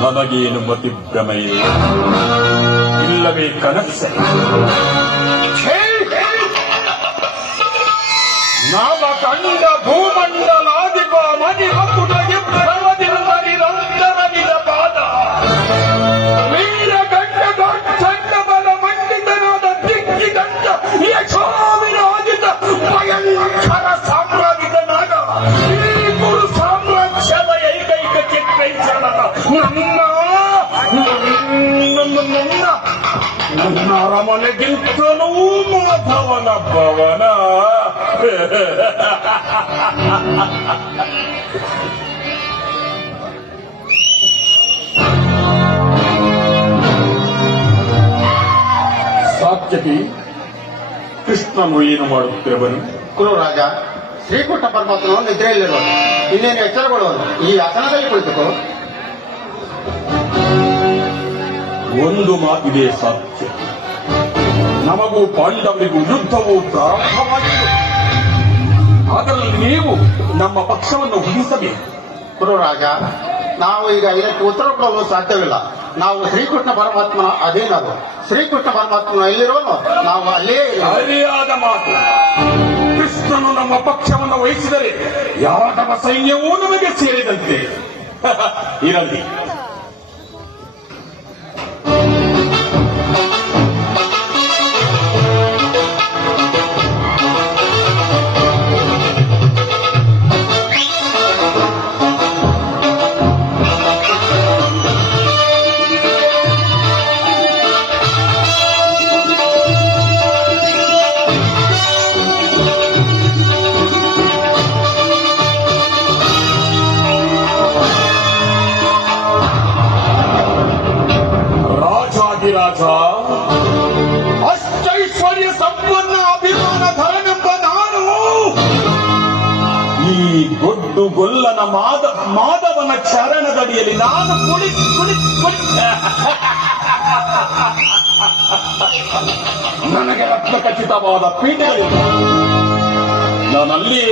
ನನಗೇನು ಮತಿಭ್ರಮೆಯೇ ಇಲ್ಲವೇ ಕನಸೆ? ನಾಮ ಕಂಡ ಭೂಮಂಡಲಾಧಿಪ ಮನಿ ಮಕ್ಕುಟಗೆ ಭ್ರಮದಿಂದ ನಿರಂತರವಿದ ಪಾದ ವೀರ ಗಂಡ ಚಂಡ ಬಲ ಮಂಡಿತನಾದ ದಿಗ್ಗಿಗಂಡ ಯಶೋವಿರಾಜಿತ ಭಯಂಕರ ಸಾಮ್ರಾಜ್ಯನಾದ ಈ ಗುರು ಸಾಮ್ರಾಜ್ಯದ ಏಕೈಕ ಚಿತ್ರೈಸಣದ ನನ್ನ ಅರಮನೆಗಿಂತಲೂ ಮಾಧವನ ಭವನ. ಸಾತ್ಯಕಿ, ಕೃಷ್ಣನು ಏನು ಮಾಡುತ್ತಿರುವನು? ಕುರುರಾಜ, ಶ್ರೀಕೃಷ್ಣ ಪರಮಾತ್ಮನು ನಿದ್ರೆಯಲ್ಲಿರುವ ಇನ್ನೇನು ಎಚ್ಚರಗೊಳ್ಳುವನು. ಈ ಆಸನದಲ್ಲಿ ಕುಳಿತುಕೋ. ಒಂದು ಮಾತಿದೆ ಸಾಧ್ಯ, ನಮಗೂ ಪಾಂಡವರಿಗೂ ಯುದ್ಧವು ಪ್ರಾರಂಭವಾಗಿದೆ. ಅದರಲ್ಲಿ ನೀವು ನಮ್ಮ ಪಕ್ಷವನ್ನು ವಹಿಸಬೇಕು. ಕುರುರಾಜ, ನಾವು ಈಗ ಇದಕ್ಕೆ ಉತ್ತರ ಕೊಡಲು ಸಾಧ್ಯವಿಲ್ಲ. ನಾವು ಶ್ರೀಕೃಷ್ಣ ಪರಮಾತ್ಮನ ಅಧೀನರು. ಶ್ರೀಕೃಷ್ಣ ಪರಮಾತ್ಮನ ಎಲ್ಲಿರೋನು ನಾವು ಅಲ್ಲೇ ಸರಿಯಾದ ಮಾತು. ಕೃಷ್ಣನು ನಮ್ಮ ಪಕ್ಷವನ್ನು ವಹಿಸಿದರೆ ಯಾದವ ಸೈನ್ಯವೂ ನಮಗೆ ಸೇರಿದಂತೆ. ಇರಲಿ. ರಾಜ ಅಷ್ಟೈಶ್ವರ್ಯ ಸಂಪನ್ನ ಅಭಿಮಾನ ಧರನೆಂಬ ನಾನು ಈ ಗೊಡ್ಡು ಗೊಲ್ಲನ ಮಾಧವನ ಚರಣದಡಿಯಲ್ಲಿ ನಾನು ಕುಳಿ ನನಗೆ ರತ್ನ ಖಚಿತವಾದ ಪೀಠಗಳಿಲ್ಲ. ನಾನಲ್ಲಿಯೇ